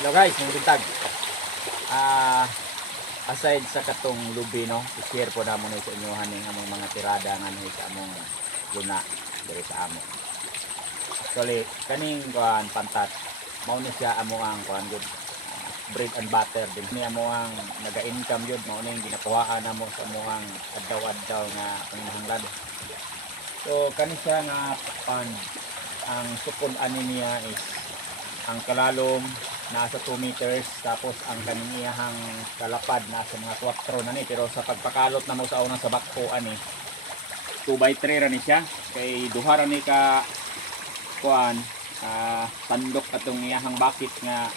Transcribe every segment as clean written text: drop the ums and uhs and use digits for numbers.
Hello guys, mga bintag. Aside sa katong lubi, no, i-share po na muna sa inyo haning among mga tirada nga sa among luna diri sa amo. Actually, kaning kuan pantat, mao ni siya amo ang kuan gud bread and butter din ni amo ang naga-income yun, mao ni ginakuhaan namo sa amo ang adlaw-adlaw nga panginahanglan. So kani siya nga pan ang sukod ani niya is ang kalalom nasa 2 meters, tapos ang kaniyahang kalapad nasa mga 4 na ni, pero sa pagpakalot na mo sa unang sa bakpo ani 2x3 ra ni siya kay duha ra ni ka kuan tandok atong iyahang bakit nga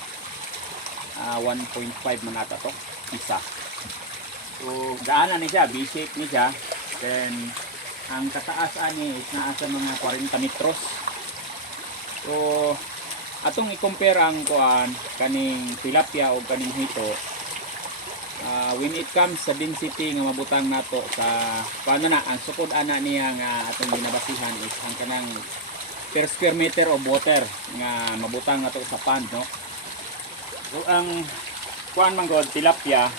1.5 man ata to isa. So gaana ni siya, B-shape ni siya. Then ang kataas ani is naa sa mga 40 metros. So atong i-compare ang kuan kaning tilapia o kaning hito, when it comes sa density nga mabutang nato sa paano na ang sukod ana niya nga atong ginabasihan is ang kanang per square meter of water nga mabutang nato sa pond, no. So ang kuan man god tilapia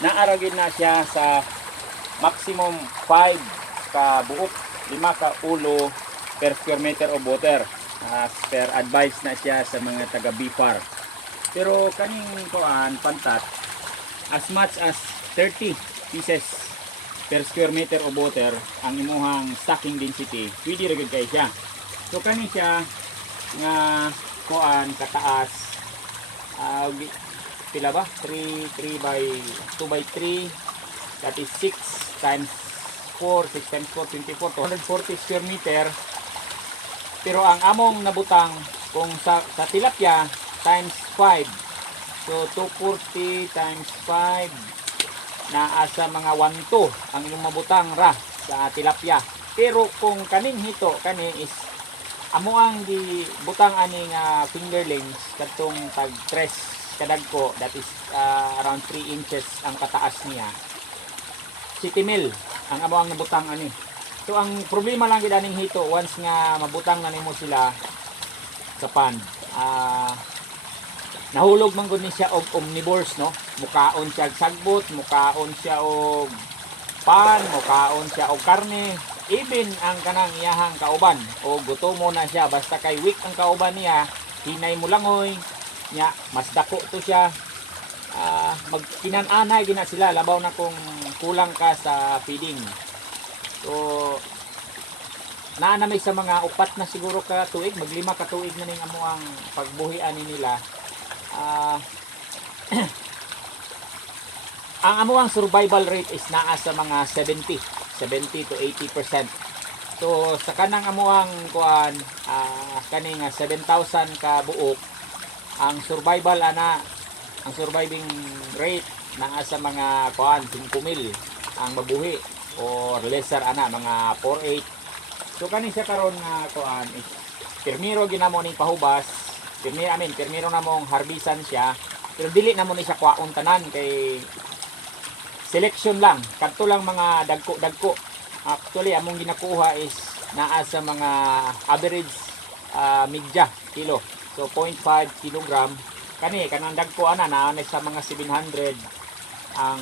naaragid na siya sa maximum 5 ka buok, 5 ka ulo per square meter of water. Per advice na siya sa mga taga BFAR. Pero kaning kuan pantat, as much as 30 pieces per square meter of water ang imuhang stocking density, pwede ra gid kay siya. So kani siya nga kuan kataas, pila ba, 2 by 3, that is 6 times 4, 6 times 4, 24, 240 square meter. Pero ang among nabutang kung sa tilapia times 5, so 240 times 5 na asa mga 1.2 ang inyong mabutang ra sa tilapia. Pero kung kaning hito kani is amo ang gibutang ani nga fingerlings katong tag 3 kadagko, that is around 3 inches ang kataas niya. 7 mil ang amo ang nabutang ani. So ang problema lang gid aning hito, once nga mabutang na nimo sila sa pond, nahulog man gud ni siya og omnivores, no. Mukaon siya og sagbot, mukaon siya og pan, mukaon siya og karne, even ang kanang iyahang kauban o gutomo na siya basta kay weak ang kauban niya, hinay mo langoy nya, mas dako to siya. Magkinan-anay gina sila labaw na kung kulang ka sa feeding. So naanamay sa mga 4 na siguro ka tuig, mag 5 ka tuig na ning amo ang pagbuhi ani nila. Ang amo ang survival rate is naa sa mga 70 to 80%. So sa kanang amo ang kuan kaning 7,000 ka buok, ang survival ana, ang surviving rate naa sa mga kuan 5,000 ang mabuhi or lesser ana mga 4-8. So kani siya karon nga kuan is permiro ginamo ning pahubas, permiro namong harbisan siya, pero dili namo ni siya kwaon tanan kay selection lang, kadto lang mga dagko. Actually among ginakuha is naa sa mga average midya kilo, so 0.5 kilogram kani kanang dagko ana naa sa mga 700. Ang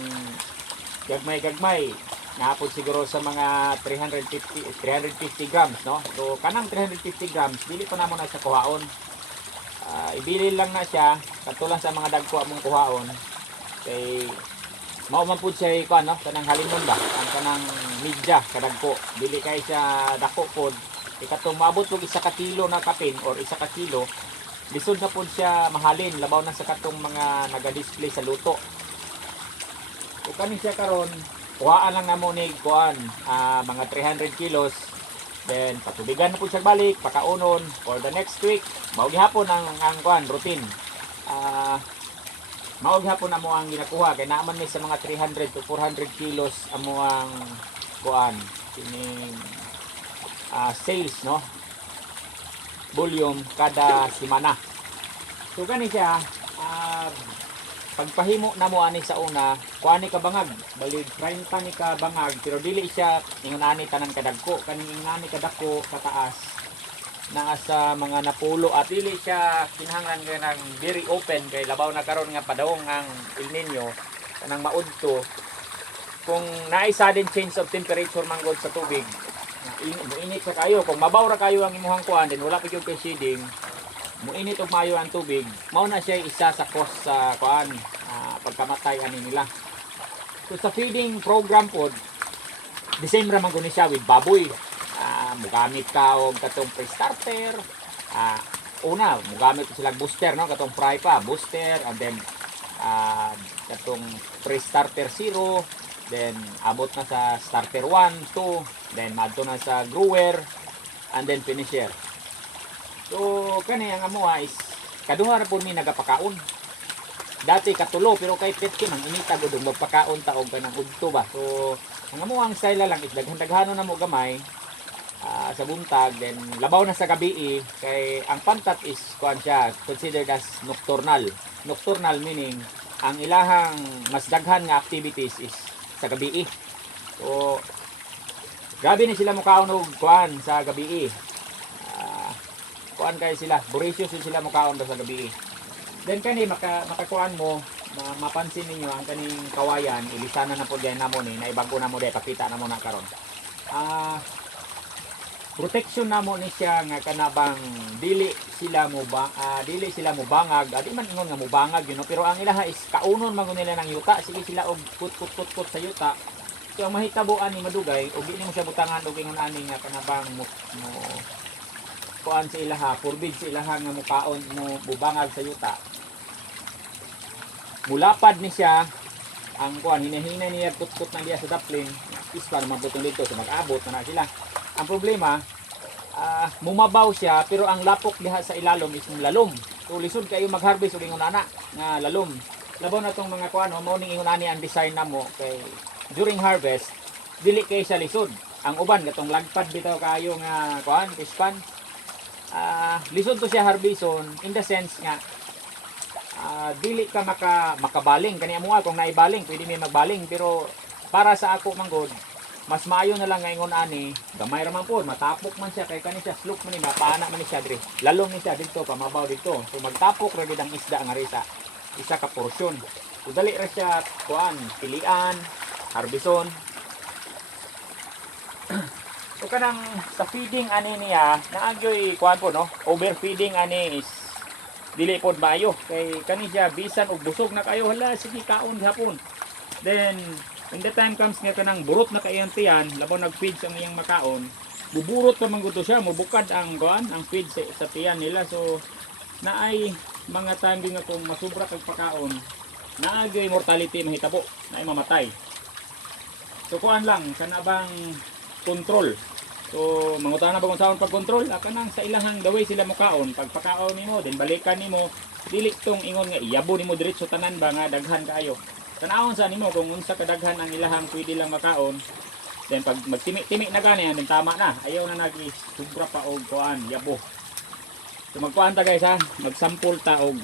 gagmay napod siguro sa mga 350 grams, no. So kanang 350 grams dili pa namo na sa kuhaon, ibili lang na siya katulad sa mga dagko among kuhaon kay mao man pud siya kuan, no, kanang halimon ba ang kanang midya kadagko, dili kay siya dako pod ikatong maabot og 1 ka kilo na kapin or 1 ka kilo, lisod na pud siya mahalin labaw na sa katong mga naga-display sa luto. So kani siya karon kuhaan lang namo ni kuan mga 300 kilos, then patubigan na po siya balik, pakaunon for the next week. Mao gihapon ang kuan routine. Mao gihapon amo ang ginakuha kay naaman may sa mga 300 to 400 kilos amo ang kuan kining sales, no, volume kada semana. So gani siya pagpahimo na mo ani sa una, kuani ka bangag, bali 30 ni ka bangag, pero dili siya ingon ani tanan kadagko, kaning ingani kadako kataas. naa sa mga napulo at dili siya kinahanglan kay ng very open kay labaw na karon nga padawong ang El Nino kanang maudto kung naay sudden change of temperature manggod sa tubig muinit sa kayo kung mabaw ra kayo ang imuhang kuan din wala pa gyud kay shading muinit og maayo ang tubig mao na siya isa sa cause sa kuan pagkamatay ani nila. So sa feeding program pod the same ra man guni siya with baboy. Mugamit ka og katong pre-starter. Una, mugamit ko sila booster no, katong fry pa, booster and then katong pre-starter 0, then abot na sa starter 1, 2, then madto na sa grower and then finisher. So kani ang amuha is kaduha ra pud mi nagapakaon. Dati katulo pero kay petkin ang inita gud magpakaon ta og kanang udto ba. So ang amuha ang style lang is daghan-daghano na mo gamay. Sa buntag then labaw na sa gabi kay ang pantat is kuan siya considered as nocturnal meaning ang ilahang mas daghan nga activities is sa gabi so grabe ni sila mukaon og kuan sa gabi kuan kay sila voracious sila mukaon sa gabi then kani makakuan mo mapansin ninyo ang kaning kawayan ilisana na po diyan namo ni naibago na mo dai pakita na mo na karon protection namo ni siya nga kanabang dili sila mo bangag di man ingon nga mo bangag pero ang ilaha is kaunon man nila ng yuta sige sila og kut sa yuta so ang mahitabuan ni madugay og di mo siya butangan og ingon ani nga kanabang mo kuan sa ilaha forbid sa ilaha nga mukaon mo bubangag sa yuta mulapad ni siya ang kuan hinahina niya kut na diya sa daplin is para mabutong dito so mag-abot na sila. Ang problema, mumabaw siya pero ang lapok diha sa ilalom is lalom. So lisod kayo mag-harvest og ingon ana nga lalom. Labaw na tong mga kuan mao ning ingon ani ang design namo kay during harvest dili kay siya lisod. Ang uban katong lagpad bitaw kayo nga kuan pispan. Lisod to siya harveston in the sense nga dili ka makabaling kani amo kung naibaling pwede mi magbaling pero para sa ako manggod mas maayo na lang ngayon ani gamay ra man po matapok man siya kay kani siya slope man ni mapana man ni siya diri lalong ni siya dito pamabaw dito so magtapok ra gid ang isda nga risa isa ka porsyon so dali ra siya kuan pilian harbison so kanang sa feeding ani niya naagyoy kuan po no overfeeding ani is dili pod maayo kay kani siya bisan og busog na kayo hala sige kaon gihapon then when the time comes nga kanang burot na kayang tiyan, labaw nag-feed sa iyang makaon, buburot pa man gusto siya, mubukad ang kuan, ang feed sa tiyan nila. So naay mga time nga kung masubra kag pakaon, naagay mortality mahitabo, naay mamatay. So kuan lang kanabang control. So mangutana ba kung saan pag-control? Kanang sa ilahang the way sila mukaon, pag pakaon nimo, then balikan nimo, dili tong ingon nga iyabo nimo diretso tanan ba nga daghan kaayo. Tanawon sa nimo kung unsa kadaghan ang ilahang pwede lang makaon then pag magtimi-timi na gani then tama na ayaw na nagi sobra pa og kuan yabo so magkuan ta guys ha magsample ta og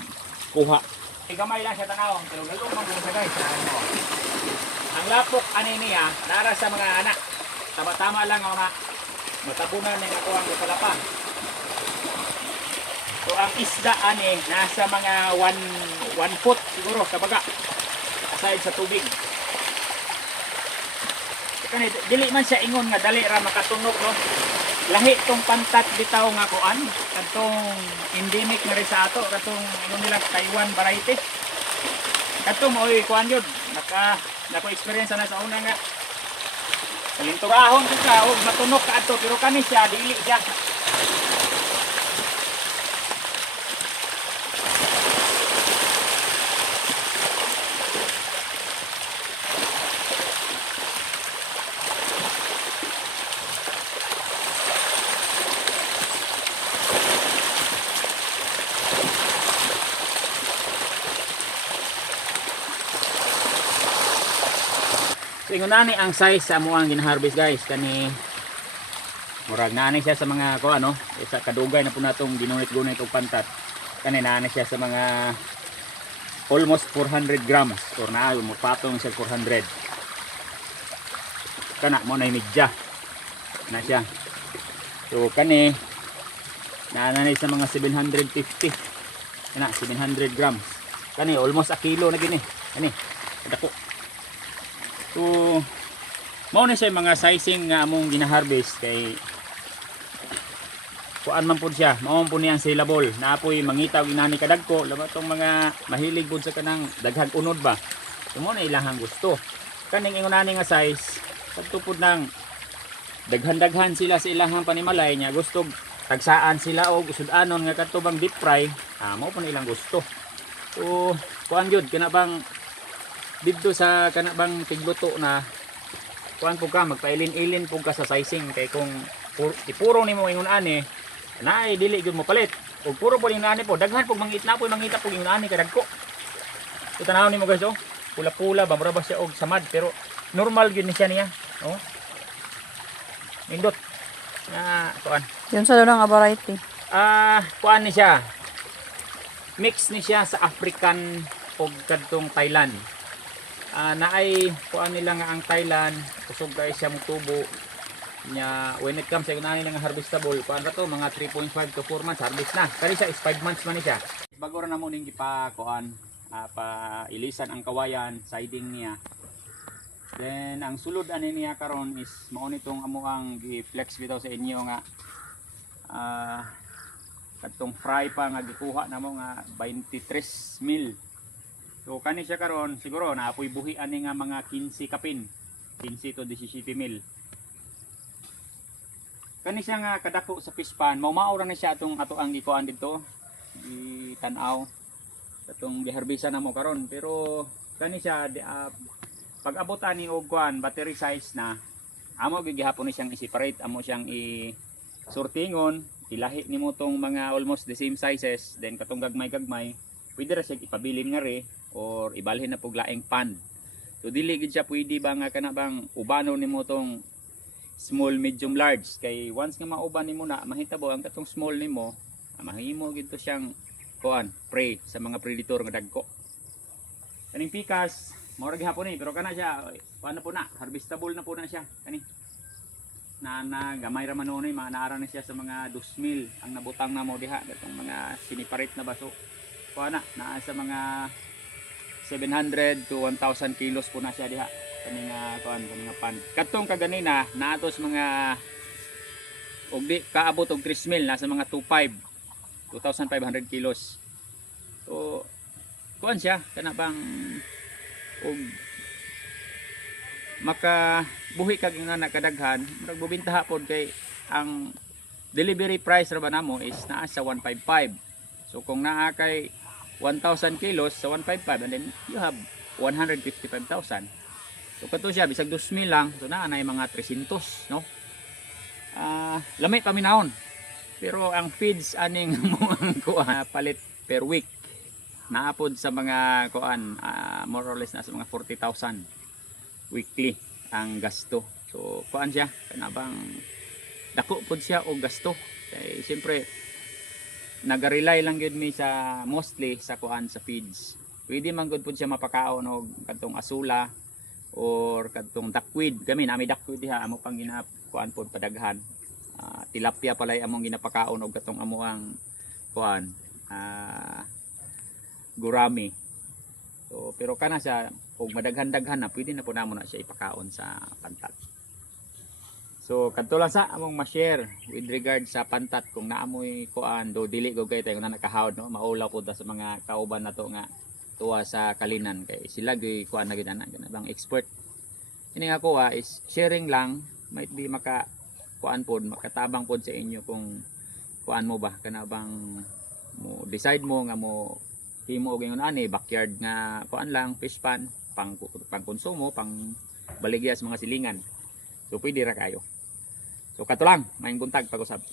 kuha gamay lang siya tanawon pero galong man sa guys ang lapok ani niya nara sa mga anak tama-tama lang nga matabunan ni ako ang kalapa so ang isda ani nasa mga 1 foot siguro sa baga aside sa tubig. Kani dili man siya ingon nga dali ra makatunog no. Lahi tong pantat bitaw nga kuan, katong endemic nga rin sa ato, katong ano nila Taiwan variety. Katong oy kuan yun, nako experience na sa una nga. Kalintugahon ka og matunog ka ato pero kani siya dili siya. So ingon nani ang size sa amo ang gin-harvest guys kani murag nani siya sa mga ko ano sa kadugay na po natong ginunit-gunit og pantat kani nani siya sa mga almost 400 grams or naayo mo patong siya 400 kana mo na medya na siya so kani Naananay sa mga 750. Kana 700 grams. Kani almost a kilo na gini. Kani dako. So mao na siya mga sizing nga among gina-harvest kay kuan man pud siya, mao man pud niyang saleable. Naapoy mangita og inani kadagko, labat tong mga mahilig pud sa kanang daghang unod ba. So mao na ilang gusto. Kaning ingon ani nga size, kadto pud nang daghan-daghan sila sa ilang panimalay niya, gusto tagsaan sila og usud-anon nga kadto bang deep fry, mao pud ilang gusto. So kuan gyud kana bang didto sa kana bang tigluto na kuan pud ka magpailin-ilin pud ka sa sizing kay kung ipuro nimo ingon ani naay dili gyud mo palit. Ug puro po ingon ani po daghan pug mangita pug ingon ani kadagko. So tanaw nimo guys oh, pula-pula ba mura ba siya og samad pero normal gyud ni siya niya. Oh. Nindot. Kuan. Yun sa lang nga variety. Kuan ni siya. Mix ni siya sa African ug kadtong Thailand. Naay kuan nila nga ang Thailand, kusog kay siya mo tubo. Nya when it comes sa inani nga harvestable, kuan ra to mga 3.5 to 4 months harvest na. Kani siya is 5 months man ni siya. Bago ra namo ning gipa kuan, pa ilisan ang kawayan, siding niya. Then ang sulod ani niya karon is mao nitong amo ang gi-flex bitaw sa inyo nga kadtong fry pa nga gikuha namo nga 23 mil. So kani siya karon siguro naapoy buhi ani nga mga 15 kapin, 15 to 17 mil. Kani siya nga kadako sa fish pan, mao ra na siya atong ato ang gikuan dito. Tan-aw atong giharbisan namo karon pero kani siya pag abot ani og kuan battery size na amo gigihapon ni siyang i-separate, amo siyang i-sortingon, ilahi nimo tong mga almost the same sizes, then katong gagmay pwede ra siya ipabilin nga re or ibalhin na pug laing pan. So dili gid siya pwede ba nga kana bang ubano nimo tong small, medium, large kay once nga mauban nimo na mahitabo ang katong small nimo, mahimo gid to siyang kuan prey sa mga predator nga dagko. Kaning pikas mao ra gihapon ni pero kana siya paano po na harvestable na po na siya kani na gamay ra man ni maanaara na siya sa mga 2,000 ang nabutang na mo diha katong mga siniparit na baso kuana naa sa mga 700 to 1,000 kilos po na siya diha kaning kuan kaning pan katong kaganina naatos mga og di kaabot og 3,000 nasa mga 2,500 kilos. So kuan siya kana bang og makabuhi kag nga nakadaghan murag bubintaha pod kay ang delivery price ra ba namo is naa sa 155. So kung naa kay 1,000 kilos sa 155 and then you have 155,000. So kato siya bisag 2,000 lang so naa na mga 300 no. Lamay paminahon. Pero ang feeds aning mo ang kuan palit per week naapod sa mga kuan more or less na sa mga 40,000 weekly ang gasto. So kuan siya kanabang dako pod siya og gasto kay siyempre nagarely lang gyud mi sa mostly sa kuan sa feeds. Pwede man gud pod siya mapakaon og kadtong asula or kadtong duckweed. Kami nami duckweed diha amo pang kuan pod padaghan. Tilapia palay among ginapakaon og katong amo ang kuan gurami. So pero kana siya og madaghan-daghan na pwede na po namo na siya ipakaon sa pantat. So kadto lang sa among ma-share with regard sa pantat kung naamoy kuan do dili go kay tayo na nakahawd no maulaw po ta sa mga kauban nato nga tuwa sa kalinan kay sila gyud kuan na gyud ana bang expert. Ini nga ko is sharing lang might be maka kuan pod makatabang pod sa inyo kung kuan mo ba kana bang mo decide mo nga mo himo og ingon ani backyard nga kuan lang fish pan pang konsumo pang baligya sa mga silingan. So pwede ra kayo. So kato lang maayong buntag pag-usab.